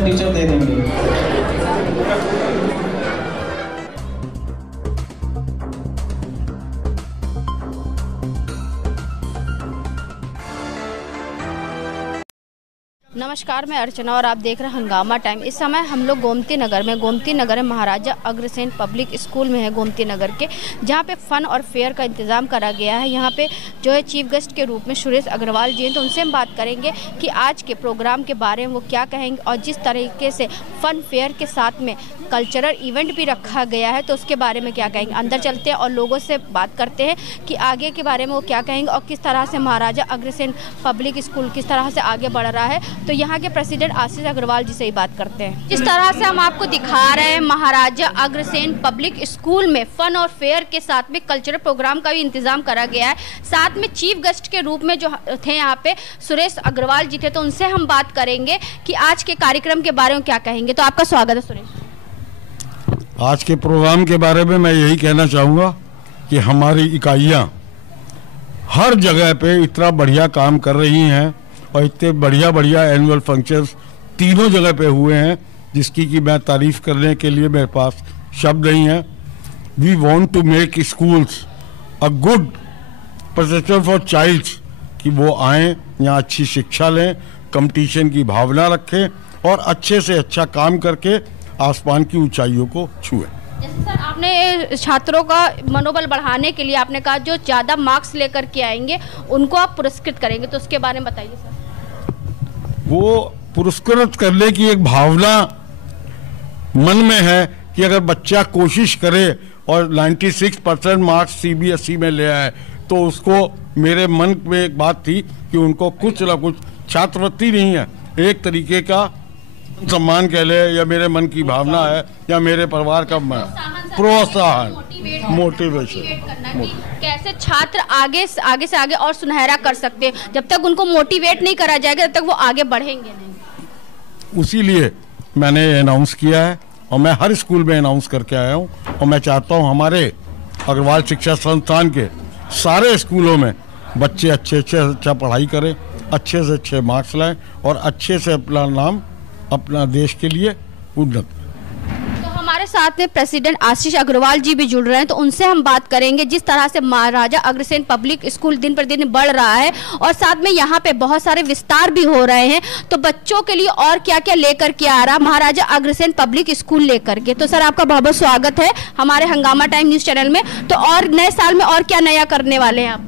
Culture teacher दे देंगे। नमस्कार, मैं अर्चना और आप देख रहे हैं हंगामा टाइम। इस समय हम लोग गोमती नगर में महाराजा अग्रसेन पब्लिक स्कूल में है गोमती नगर के, जहां पे फन और फेयर का इंतज़ाम करा गया है। यहां पे जो है चीफ गेस्ट के रूप में सुरेश अग्रवाल जी हैं, तो उनसे हम बात करेंगे कि आज के प्रोग्राम के बारे में वो क्या कहेंगे और जिस तरीके से फन फेयर के साथ में कल्चरल इवेंट भी रखा गया है तो उसके बारे में क्या कहेंगे। अंदर चलते हैं और लोगों से बात करते हैं कि आगे के बारे में वो क्या कहेंगे और किस तरह से महाराजा अग्रसेन पब्लिक स्कूल किस तरह से आगे बढ़ रहा है। तो यहाँ के प्रेसिडेंट आशीष अग्रवाल जी से ही बात करते हैं। जिस तरह से हम आपको दिखा रहे हैं महाराजा अग्रसेन पब्लिक स्कूल में फन और फेयर के साथ में कल्चरल प्रोग्राम का भी इंतजाम करा गया है। साथ में चीफ गेस्ट के रूप में जो थे यहाँ पे सुरेश अग्रवाल जी थे, तो उनसे हम बात करेंगे कि आज के कार्यक्रम के बारे में क्या कहेंगे। तो आपका स्वागत है सुरेश। आज के प्रोग्राम के बारे में मैं यही कहना चाहूँगा कि हमारी इकाइयाँ हर जगह पे इतना बढ़िया काम कर रही हैं और इतने बढ़िया एनुअल फंक्शंस तीनों जगह पे हुए हैं, जिसकी कि मैं तारीफ करने के लिए मेरे पास शब्द नहीं है। We want to make schools a good protection for childs, कि वो आएँ यहाँ अच्छी शिक्षा लें, कंपटीशन की भावना रखें और अच्छे से अच्छा काम करके आसमान की ऊंचाइयों को छुए। जैसे सर आपने छात्रों का मनोबल बढ़ाने के लिए आपने कहा जो ज़्यादा मार्क्स लेकर के आएंगे उनको आप पुरस्कृत करेंगे, तो उसके बारे में बताइए सर। वो पुरस्कृत करने की एक भावना मन में है कि अगर बच्चा कोशिश करे और 96% मार्क्स सीबीएसई में ले आए तो उसको, मेरे मन में एक बात थी कि उनको कुछ ना कुछ, छात्रवृत्ति नहीं है, एक तरीके का सम्मान कह ले या मेरे मन की भावना है या मेरे परिवार का प्रोत्साहन, मोटिवेशन, कैसे छात्र आगे से आगे और सुनहरा कर सकते हैं। जब तक उनको मोटिवेट नहीं करा जाएगा तब तक वो आगे बढ़ेंगे नहीं। उसीलिए मैंने अनाउंस किया है और मैं हर स्कूल में अनाउंस करके आया हूँ और मैं चाहता हूँ हमारे अग्रवाल शिक्षा संस्थान के सारे स्कूलों में बच्चे अच्छे से अच्छा पढ़ाई करें, अच्छे से अच्छे मार्क्स लाएं और अच्छे से अपना नाम अपना देश के लिए उन्नत। तो हमारे साथ में प्रेसिडेंट आशीष अग्रवाल जी भी जुड़ रहे हैं, तो उनसे हम बात करेंगे जिस तरह से महाराजा अग्रसेन पब्लिक स्कूल दिन पर दिन बढ़ रहा है और साथ में यहाँ पे बहुत सारे विस्तार भी हो रहे हैं, तो बच्चों के लिए और क्या क्या लेकर के आ रहा महाराजा अग्रसेन पब्लिक स्कूल लेकर के। तो सर आपका बहुत बहुत स्वागत है हमारे हंगामा टाइम न्यूज़ चैनल में। तो और नए साल में और क्या नया करने वाले हैं आप?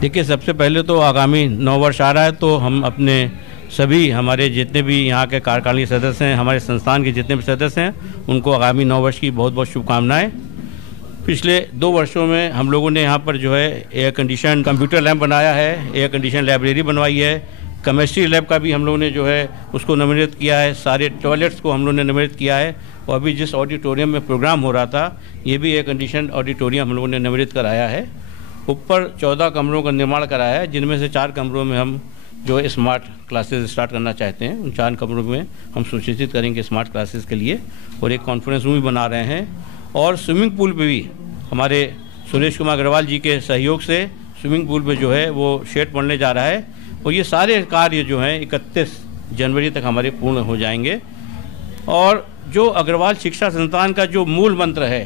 देखिए, सबसे पहले तो आगामी नव वर्ष आ रहा है, तो हम अपने सभी हमारे जितने भी यहाँ के कार्यकारिणी सदस्य हैं, हमारे संस्थान के जितने भी सदस्य हैं, उनको आगामी नव वर्ष की बहुत बहुत शुभकामनाएं। पिछले 2 वर्षों में हम लोगों ने यहाँ पर जो है एयर कंडीशन कंप्यूटर लैब बनाया है, एयर कंडीशन लाइब्रेरी बनवाई है, केमिस्ट्री लैब का भी हम लोगों ने जो है उसको नवीनीकृत किया है, सारे टॉयलेट्स को हम लोगों ने नवीनीकृत किया है और अभी जिस ऑडिटोरियम में प्रोग्राम हो रहा था ये भी एयर कंडीशन ऑडिटोरियम हम लोगों ने नवीनीकृत कराया है। ऊपर 14 कमरों का निर्माण कराया है, जिनमें से 4 कमरों में हम जो स्मार्ट क्लासेस स्टार्ट करना चाहते हैं। उन 4 कमरों में हम सुनिश्चित करेंगे स्मार्ट क्लासेस के लिए, और एक कॉन्फ्रेंस रूम भी बना रहे हैं। और स्विमिंग पूल पे भी हमारे सुरेश कुमार अग्रवाल जी के सहयोग से स्विमिंग पूल पे जो है वो शेड पड़ने जा रहा है और ये सारे कार्य जो हैं 31 जनवरी तक हमारे पूर्ण हो जाएंगे। और जो अग्रवाल शिक्षा संस्थान का जो मूल मंत्र है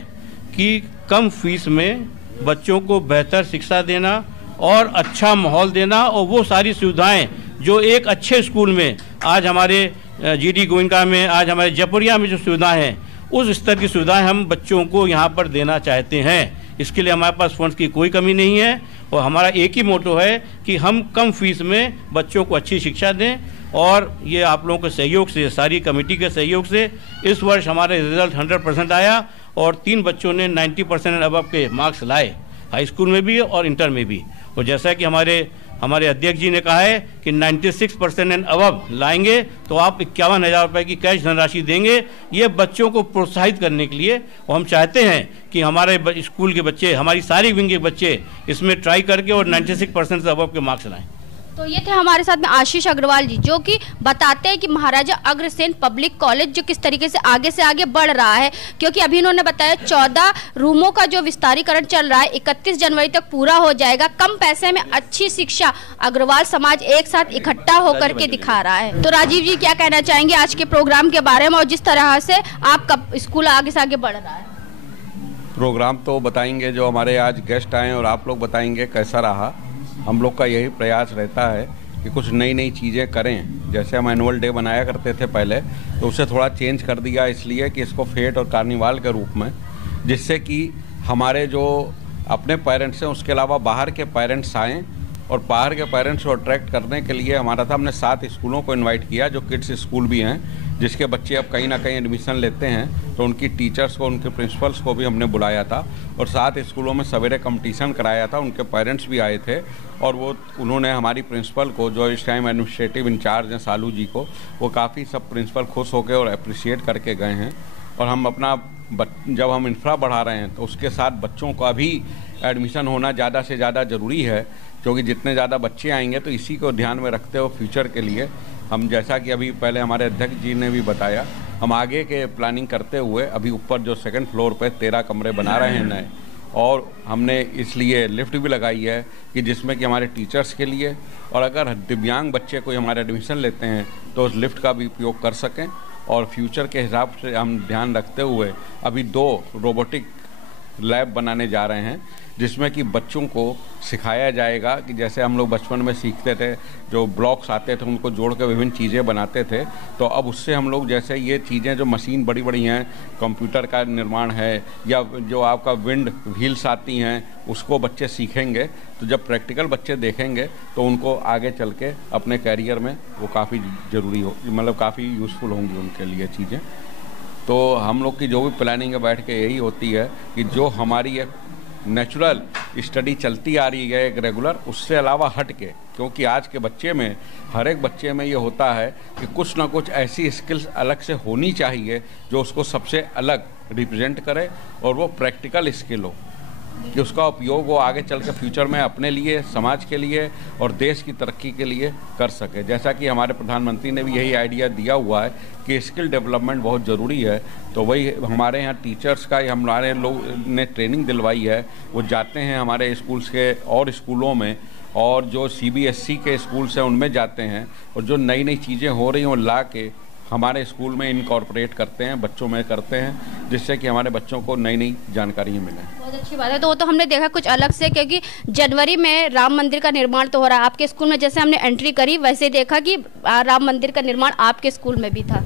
कि कम फीस में बच्चों को बेहतर शिक्षा देना और अच्छा माहौल देना, और वो सारी सुविधाएं जो एक अच्छे स्कूल में आज हमारे जीडी गोइंका में, आज हमारे जयपुरिया में जो सुविधाएं हैं, उस स्तर की सुविधाएं हम बच्चों को यहाँ पर देना चाहते हैं। इसके लिए हमारे पास फंड्स की कोई कमी नहीं है और हमारा एक ही मोटो है कि हम कम फीस में बच्चों को अच्छी शिक्षा दें। और ये आप लोगों के सहयोग से, सारी कमेटी के सहयोग से इस वर्ष हमारा रिजल्ट 100% आया और 3 बच्चों ने 90% अबव के मार्क्स लाए, हाई स्कूल में भी और इंटर में भी। और जैसा कि हमारे अध्यक्ष जी ने कहा है कि 96% एंड अबव लाएंगे तो आप 51,000 रुपये की कैश धनराशि देंगे, ये बच्चों को प्रोत्साहित करने के लिए। और हम चाहते हैं कि हमारे स्कूल के बच्चे, हमारी सारी विंग के बच्चे इसमें ट्राई करके और 96% से अबव के मार्क्स लाएं। तो ये थे हमारे साथ में आशीष अग्रवाल जी, जो कि बताते हैं कि महाराजा अग्रसेन पब्लिक कॉलेज जो किस तरीके से आगे बढ़ रहा है, क्योंकि अभी इन्होंने बताया 14 रूमों का जो विस्तारीकरण चल रहा है 31 जनवरी तक पूरा हो जाएगा। कम पैसे में अच्छी शिक्षा अग्रवाल समाज एक साथ इकट्ठा होकर के दिखा रहा है। तो राजीव जी क्या कहना चाहेंगे आज के प्रोग्राम के बारे में और जिस तरह से आपका स्कूल आगे से आगे बढ़ रहा है? प्रोग्राम तो बताएंगे जो हमारे आज गेस्ट आए और आप लोग बताएंगे कैसा रहा। हम लोग का यही प्रयास रहता है कि कुछ नई नई चीज़ें करें। जैसे हम एनुअल डे बनाया करते थे पहले, तो उसे थोड़ा चेंज कर दिया इसलिए कि इसको फेट और कार्निवाल के रूप में, जिससे कि हमारे जो अपने पेरेंट्स हैं उसके अलावा बाहर के पेरेंट्स आएँ। और बाहर के पेरेंट्स को अट्रैक्ट करने के लिए हमारा था, हमने 7 स्कूलों को इनवाइट किया जो किड्स स्कूल भी हैं, जिसके बच्चे अब कहीं ना कहीं एडमिशन लेते हैं। तो उनकी टीचर्स को, उनके प्रिंसिपल्स को भी हमने बुलाया था और 7 स्कूलों में सवेरे कंपटीशन कराया था। उनके पेरेंट्स भी आए थे और उन्होंने हमारी प्रिंसिपल को, जो इस टाइम एडमिनिस्ट्रेटिव इंचार्ज हैं सालू जी को, वो काफ़ी सब प्रिंसिपल खुश होकर और अप्रिशिएट करके गए हैं। और हम अपना जब हम इंफ्रा बढ़ा रहे हैं तो उसके साथ बच्चों का भी एडमिशन होना ज़्यादा से ज़्यादा ज़रूरी है, क्योंकि जितने ज़्यादा बच्चे आएंगे तो इसी को ध्यान में रखते हुए फ्यूचर के लिए हम, जैसा कि अभी पहले हमारे अध्यक्ष जी ने भी बताया, हम आगे के प्लानिंग करते हुए अभी ऊपर जो 2nd फ्लोर पे 13 कमरे बना रहे हैं नए, और हमने इसलिए लिफ्ट भी लगाई है कि जिसमें कि हमारे टीचर्स के लिए, और अगर दिव्यांग बच्चे कोई हमारे एडमिशन लेते हैं तो उस लिफ्ट का भी उपयोग कर सकें। और फ्यूचर के हिसाब से हम ध्यान रखते हुए अभी 2 रोबोटिक लैब बनाने जा रहे हैं, जिसमें कि बच्चों को सिखाया जाएगा कि जैसे हम लोग बचपन में सीखते थे, जो ब्लॉक्स आते थे उनको जोड़ के विभिन्न चीज़ें बनाते थे, तो अब उससे हम लोग जैसे ये चीज़ें जो मशीन बड़ी बड़ी हैं, कंप्यूटर का निर्माण है या जो आपका विंड व्हील्स आती हैं, उसको बच्चे सीखेंगे। तो जब प्रैक्टिकल बच्चे देखेंगे तो उनको आगे चल के अपने कैरियर में वो काफ़ी ज़रूरी हो, मतलब काफ़ी यूज़फुल होंगी उनके लिए चीज़ें। तो हम लोग की जो भी प्लानिंग है बैठ के यही होती है कि जो हमारी एक नेचुरल स्टडी चलती आ रही है एक रेगुलर, उससे अलावा हट के, क्योंकि आज के बच्चे में, हर एक बच्चे में ये होता है कि कुछ ना कुछ ऐसी स्किल्स अलग से होनी चाहिए जो उसको सबसे अलग रिप्रेजेंट करे, और वो प्रैक्टिकल स्किल हो कि उसका उपयोग वो आगे चल के फ्यूचर में अपने लिए, समाज के लिए और देश की तरक्की के लिए कर सके। जैसा कि हमारे प्रधानमंत्री ने भी यही आइडिया दिया हुआ है कि स्किल डेवलपमेंट बहुत ज़रूरी है, तो वही हमारे यहाँ टीचर्स का हमारे लोग ने ट्रेनिंग दिलवाई है। वो जाते हैं हमारे स्कूल्स के और स्कूलों में, और जो CBSE के स्कूल्स हैं उनमें जाते हैं, और जो नई नई चीज़ें हो रही हैं वो ला के हमारे स्कूल में इनकॉर्पोरेट करते हैं, बच्चों में करते हैं, जिससे कि हमारे बच्चों को नई नई जानकारियाँ मिलें। बहुत अच्छी बात है। तो वो तो हमने देखा कुछ अलग से, क्योंकि जनवरी में राम मंदिर का निर्माण तो हो रहा है आपके स्कूल में। जैसे हमने एंट्री करी वैसे देखा कि राम मंदिर का निर्माण आपके स्कूल में भी था।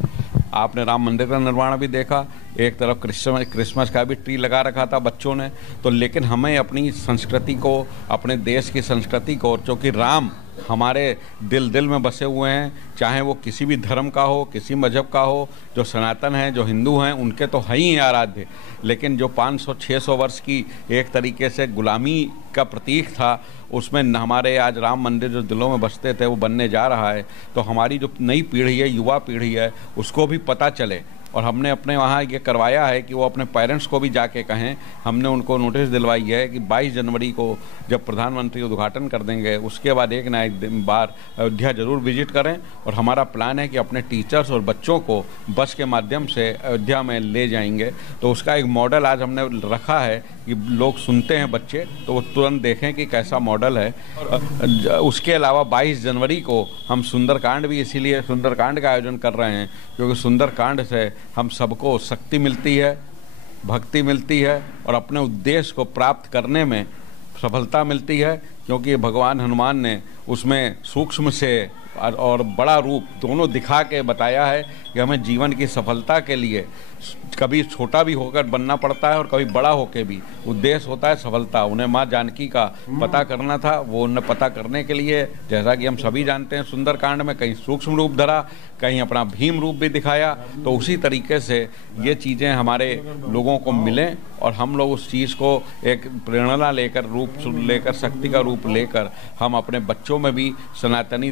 आपने राम मंदिर का निर्माण भी देखा, एक तरफ क्रिसमस का भी ट्री लगा रखा था बच्चों ने। तो लेकिन हमें अपनी संस्कृति को, अपने देश की संस्कृति को, क्योंकि राम हमारे दिल में बसे हुए हैं, चाहे वो किसी भी धर्म का हो, किसी मजहब का हो, जो सनातन हैं, जो हिंदू हैं, उनके तो है ही आराध्य। लेकिन जो 500-600 वर्ष की एक तरीके से गुलामी का प्रतीक था, उसमें हमारे आज राम मंदिर जो दिलों में बसते थे वो बनने जा रहा है। तो हमारी जो नई पीढ़ी है, युवा पीढ़ी है, उसको भी पता चले। और हमने अपने वहाँ ये करवाया है कि वो अपने पेरेंट्स को भी जाके कहें। हमने उनको नोटिस दिलवाई है कि 22 जनवरी को जब प्रधानमंत्री उद्घाटन कर देंगे, उसके बाद एक ना एक बार अयोध्या ज़रूर विजिट करें। और हमारा प्लान है कि अपने टीचर्स और बच्चों को बस के माध्यम से अयोध्या में ले जाएंगे। तो उसका एक मॉडल आज हमने रखा है कि लोग सुनते हैं बच्चे, तो वो तुरंत देखें कि कैसा मॉडल है। उसके अलावा 22 जनवरी को हम सुंदरकांड भी, इसीलिए सुंदरकांड का आयोजन कर रहे हैं, क्योंकि सुंदरकांड से हम सबको शक्ति मिलती है, भक्ति मिलती है और अपने उद्देश्य को प्राप्त करने में सफलता मिलती है। क्योंकि भगवान हनुमान ने उसमें सूक्ष्म से और बड़ा रूप दोनों दिखा के बताया है कि हमें जीवन की सफलता के लिए कभी छोटा भी होकर बनना पड़ता है और कभी बड़ा होकर भी। उद्देश्य होता है सफलता। उन्हें माँ जानकी का पता करना था, वो उन्हें पता करने के लिए, जैसा कि हम सभी जानते हैं, सुंदरकांड में कहीं सूक्ष्म रूप धरा, कहीं अपना भीम रूप भी दिखाया। तो उसी तरीके से ये चीज़ें हमारे लोगों को मिलें और हम लोग उस चीज़ को एक प्रेरणा लेकर, रूप लेकर, शक्ति का रूप लेकर हम अपने बच्चों में भी सनातनी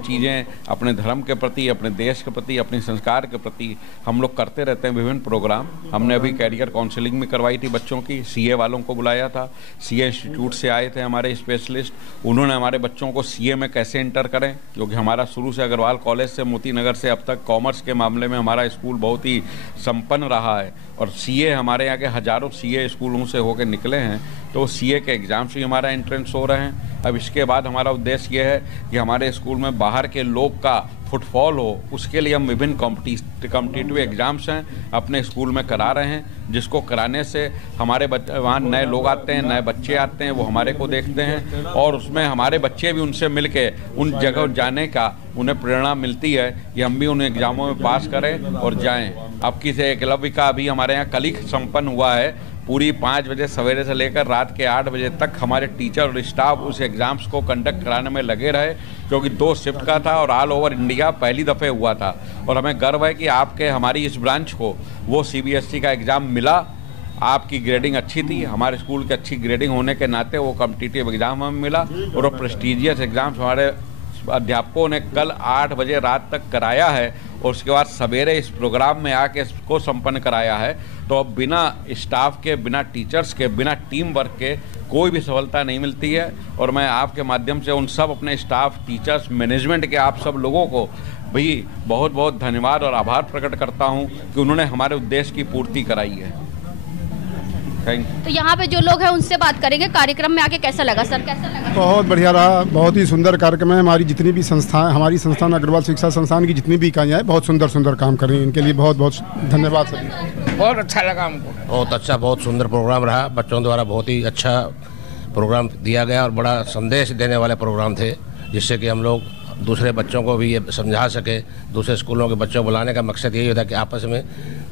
चीज़ें अपने धर्म के प्रति, अपने देश के प्रति, अपने संस्कार के प्रति हम लोग करते रहते हैं विभिन्न प्रोग्राम। हमने अभी कैरियर काउंसलिंग भी करवाई थी बच्चों की, सीए वालों को बुलाया था, सीए इंस्टीट्यूट से आए थे हमारे स्पेशलिस्ट, उन्होंने हमारे बच्चों को सीए में कैसे इंटर करें, क्योंकि हमारा शुरू से अग्रवाल कॉलेज से मोती नगर से अब तक कॉमर्स के मामले में हमारा स्कूल बहुत ही संपन्न रहा है और सीए हमारे यहाँ के हज़ारों सीए स्कूलों से होकर निकले हैं, तो सीए के एग्ज़ाम्स भी हमारा एंट्रेंस हो रहे हैं। अब इसके बाद हमारा उद्देश्य ये है कि हमारे स्कूल में बाहर के लोग का फुटफॉल हो, उसके लिए हम विभिन्न कॉम्पिटिटिव एग्ज़ाम्स हैं अपने स्कूल में करा रहे हैं, जिसको कराने से हमारे वहाँ नए लोग आते हैं, नए बच्चे आते हैं, वो हमारे को देखते हैं और उसमें हमारे बच्चे भी उनसे मिल के उन जगह जाने का उन्हें प्रेरणा मिलती है कि हम भी उन एग्ज़ामों में पास करें और जाएं। अब किसी एकलव्य का अभी हमारे यहाँ कल ही संपन्न हुआ है, पूरी 5 बजे सवेरे से लेकर रात के 8 बजे तक हमारे टीचर और स्टाफ उस एग्ज़ाम्स को कंडक्ट कराने में लगे रहे, क्योंकि 2 शिफ्ट का था और ऑल ओवर इंडिया पहली दफ़े हुआ था। और हमें गर्व है कि आपके हमारी इस ब्रांच को वो सीबीएसई का एग्ज़ाम मिला, आपकी ग्रेडिंग अच्छी थी, हमारे स्कूल की अच्छी ग्रेडिंग होने के नाते वो कॉम्पिटिटिव एग्ज़ाम हमें मिला और वो प्रेस्टीजियस एग्ज़ाम्स हमारे अध्यापकों ने कल 8 बजे रात तक कराया है और उसके बाद सवेरे इस प्रोग्राम में आके इसको संपन्न कराया है। तो अब बिना स्टाफ के, बिना टीचर्स के, बिना टीम वर्क के कोई भी सफलता नहीं मिलती है और मैं आपके माध्यम से उन सब अपने स्टाफ, टीचर्स, मैनेजमेंट के आप सब लोगों को भी बहुत बहुत धन्यवाद और आभार प्रकट करता हूं कि उन्होंने हमारे उद्देश्य की पूर्ति कराई है। तो यहाँ पे जो लोग हैं उनसे बात करेंगे, कार्यक्रम में आके कैसा लगा सर, कैसा लगा? बहुत बढ़िया रहा, बहुत ही सुंदर कार्यक्रम है। हमारी जितनी भी संस्थाएं, हमारी संस्थान अग्रवाल शिक्षा संस्थान की जितनी भी इकाइयाँ हैं बहुत सुंदर सुंदर काम कर रही हैं, इनके लिए बहुत बहुत धन्यवाद सर। बहुत अच्छा लगा हमको, बहुत अच्छा, बहुत सुंदर प्रोग्राम रहा, बच्चों द्वारा बहुत ही अच्छा प्रोग्राम दिया गया और बड़ा संदेश देने वाले प्रोग्राम थे, जिससे कि हम लोग दूसरे बच्चों को भी ये समझा सके। दूसरे स्कूलों के बच्चों को बुलाने का मकसद यही होता है कि आपस में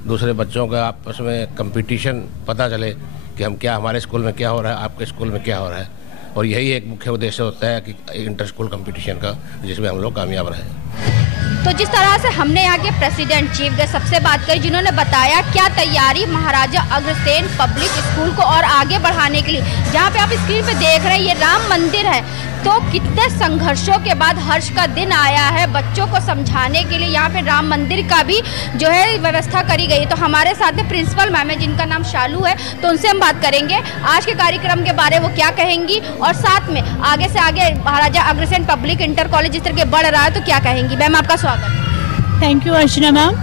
दूसरे बच्चों का आपस में कंपटीशन पता चले कि हम क्या, हमारे स्कूल में क्या हो रहा है, आपके स्कूल में क्या हो रहा है, और यही एक मुख्य उद्देश्य होता है कि इंटर स्कूल कंपटीशन का, जिसमें हम लोग कामयाब रहे। तो जिस तरह से हमने यहाँ के प्रेसिडेंट, चीफ गेस्ट सबसे बात करी, जिन्होंने बताया क्या तैयारी महाराजा अग्रसेन पब्लिक स्कूल को और आगे बढ़ाने के लिए, जहाँ पे आप स्क्रीन पे देख रहे हैं ये राम मंदिर है, तो कितने संघर्षों के बाद हर्ष का दिन आया है। बच्चों को समझाने के लिए यहाँ पे राम मंदिर का भी जो है व्यवस्था करी गई है। तो हमारे साथ में प्रिंसिपल मैम है जिनका नाम शालू है, तो उनसे हम बात करेंगे आज के कार्यक्रम के बारे में, वो क्या कहेंगी और साथ में आगे से आगे Maharaja Agrasen public inter college जिस तरह के बढ़ रहा है तो क्या कहेंगी। मैम आपका स्वागत। Thank you Archana ma'am.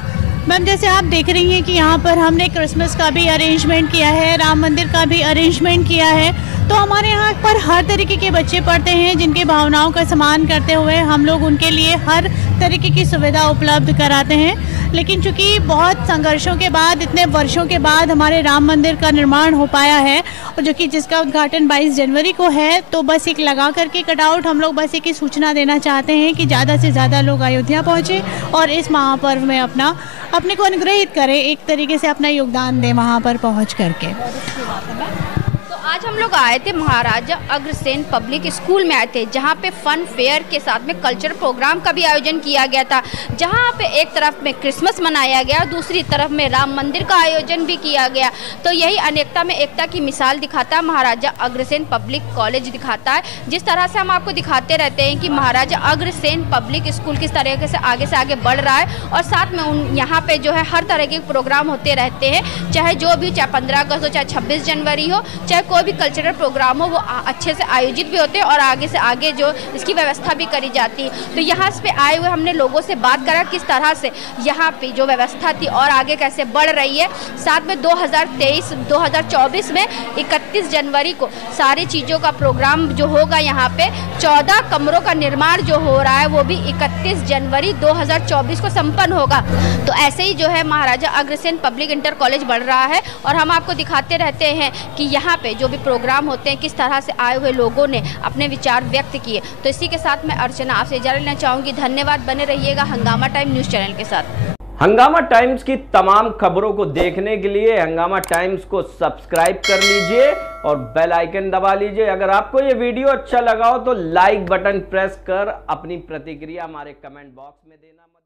Ma'am जैसे आप देख रही हैं कि यहाँ पर हमने क्रिसमस का भी अरेंजमेंट किया है, राम मंदिर का भी अरेंजमेंट किया है, तो हमारे यहाँ पर हर तरीके के बच्चे पढ़ते हैं जिनके भावनाओं का सम्मान करते हुए हम लोग उनके लिए हर तरीके की सुविधा उपलब्ध कराते हैं। लेकिन चूंकि बहुत संघर्षों के बाद, इतने वर्षों के बाद हमारे राम मंदिर का निर्माण हो पाया है और जो कि जिसका उद्घाटन 22 जनवरी को है, तो बस एक लगा करके कटआउट हम लोग बस एक ही सूचना देना चाहते हैं कि ज़्यादा से ज़्यादा लोग अयोध्या पहुँचे और इस महापर्व में अपने को अनुग्रहित करें, एक तरीके से अपना योगदान दें वहाँ पर पहुँच करके। आज हम लोग आए थे महाराजा अग्रसेन पब्लिक स्कूल में आए थे, जहाँ पे फन फेयर के साथ में कल्चरल प्रोग्राम का भी आयोजन किया गया था, जहाँ पे एक तरफ में क्रिसमस मनाया गया, दूसरी तरफ में राम मंदिर का आयोजन भी किया गया। तो यही अनेकता में एकता की मिसाल दिखाता है महाराजा अग्रसेन पब्लिक कॉलेज दिखाता है। जिस तरह से हम आपको दिखाते रहते हैं कि महाराजा अग्रसेन पब्लिक स्कूल किस तरीके से आगे बढ़ रहा है और साथ में यहाँ पे जो है हर तरह के प्रोग्राम होते रहते हैं, चाहे जो भी, चाहे 15 अगस्त हो, चाहे 26 जनवरी हो, चाहे कोई भी कल्चरल प्रोग्राम हो, वो अच्छे से आयोजित भी होते हैं और आगे से आगे जो इसकी व्यवस्था भी करी जाती है। तो यहाँ पे आए हुए हमने लोगों से बात करा किस तरह से यहाँ पे जो व्यवस्था थी और आगे कैसे बढ़ रही है। साथ में 2023-2024 में 31 जनवरी को सारी चीज़ों का प्रोग्राम जो होगा, यहाँ पे 14 कमरों का निर्माण जो हो रहा है वो भी 31 जनवरी 2024 को संपन्न होगा। तो ऐसे ही जो है Maharaja Agrasen public inter college बढ़ रहा है और हम आपको दिखाते रहते हैं कि यहाँ पे जो भी प्रोग्राम होते हैं किस तरह से आए हुए लोगों ने अपने विचार व्यक्त किए। तो इसी के साथ मैं अर्चना आपसे इजाज़त लेना चाहूँगी। धन्यवाद, बने रहिएगा हंगामा टाइम न्यूज़ चैनल के साथ। हंगामा टाइम्स की तमाम खबरों को देखने के लिए हंगामा टाइम्स को सब्सक्राइब कर लीजिए और बेल आइकन दबा लीजिए। अगर आपको ये वीडियो अच्छा लगा हो तो लाइक बटन प्रेस कर अपनी प्रतिक्रिया हमारे कमेंट बॉक्स में देना मत